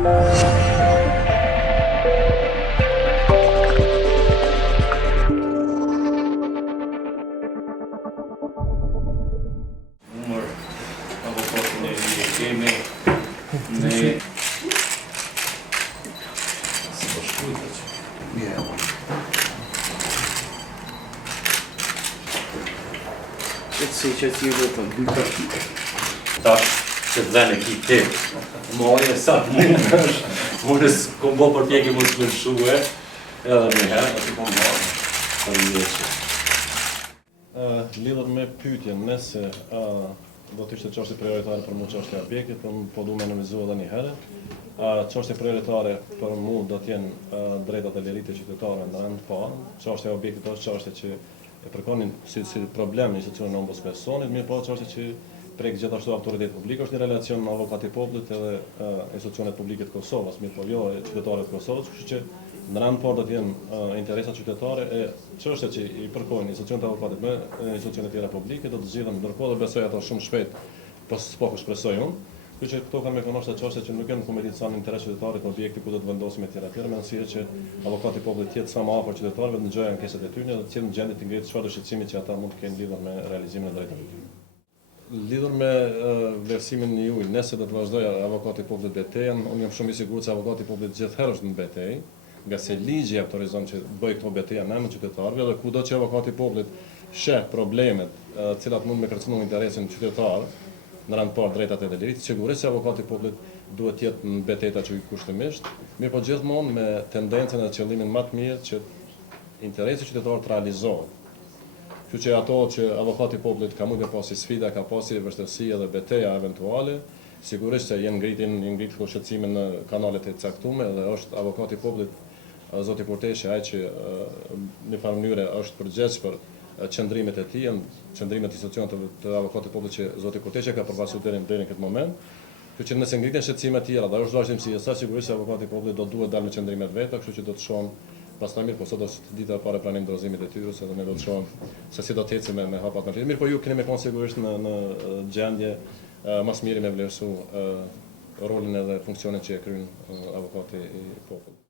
Si që t'ju dhe të dy kërti. Tash që të dhene ki ti. Marje sa mund është kom bo përpjeki mund të shue edhe me herë, aty kom marë. Lidhur me pyetjen nëse do të ishte çështje prioritare për mua çështja e objektit, po du me analizuar edhe një herë. Çështja prioritare për mua do të jenë drejtat e lirisë qytetarëve në rand parë. Çështja e objektit është çështje që e përkonin si problem në institucionin e ombudsmanit, mirë po çështje që prek gjithashtu autoritetit publik, është një relacion me avokatit publik edhe institucionet publike të Kosovës, mirë po jo qytetarët të Kosovës, kështu që në rand parë do të jenë interesat qytetare e çështjet që i përkojnë institucionet e avokatit me institucionet tjera publike do të zgjidhen ndërkohë dhe besoj ato shumë shpejt, po shpresoj unë. Kështu që këto kanë me konoshta çështje që nuk janë kompetencën interes qytetarit në objekti ku do të vendosim etj. Me nësirë që avokati publik të jetë sa më afër qytetarëve, të dëgjojë ankesat e tyre dhe të jenë në gjendje të ngrihet çfarëdo shqetësimi që ata mund të kenë lidhur me realizimin e drejtave të tyre. Lidhur me vlerësimin e juaj, nëse do të vazhdojë avokati publik betejën, unë jam shumë i sigurt se avokati publik gjithherë është në betejë, nga se ligji autorizon që të bëjë këto betejë në emër të qytetarëve dhe kudo që avokati publik sheh problemet, të cilat mund me kërcënuar interesin qytetar në rand parë drejtat e lirisë, sigurisht se avokati publik duhet të jetë në betejë që i kushtimisht, mirë po gjithmonë me tendencën e qëllimin më të mirë që interesi qytetar të realizohet. Kështu që ato që avokati publik ka mundë pasi sfida, ka pasi vështirësi edhe betejë eventuale, sigurisht se janë ngritur këto shqetësime në kanalet e caktuara dhe është avokati publik zoti Kurteshi ai që në farë mënyrë është përgjegjës për qëndrimet e tij, qëndrimet e institucionit të avokatit publik që zoti Kurteshi ka përfaqësuar deri në këtë moment. Kështu që nëse ngriten shqetësime të tjera dhe është vazhdimsi e saj, sigurisht se avokati publik do duhet dalë me qëndrimet veta, kështu që do të shohim pastaj mirë, po sot është dita e parë e pranim dorëzimit të tyre, se ne do të shohim se si do të ecë me hapat në rrit. Mirë, po ju keni me konë sigurisht në gjendje mas miri me vlerësu rolin edhe funksionin që e kryen avokati i popullit.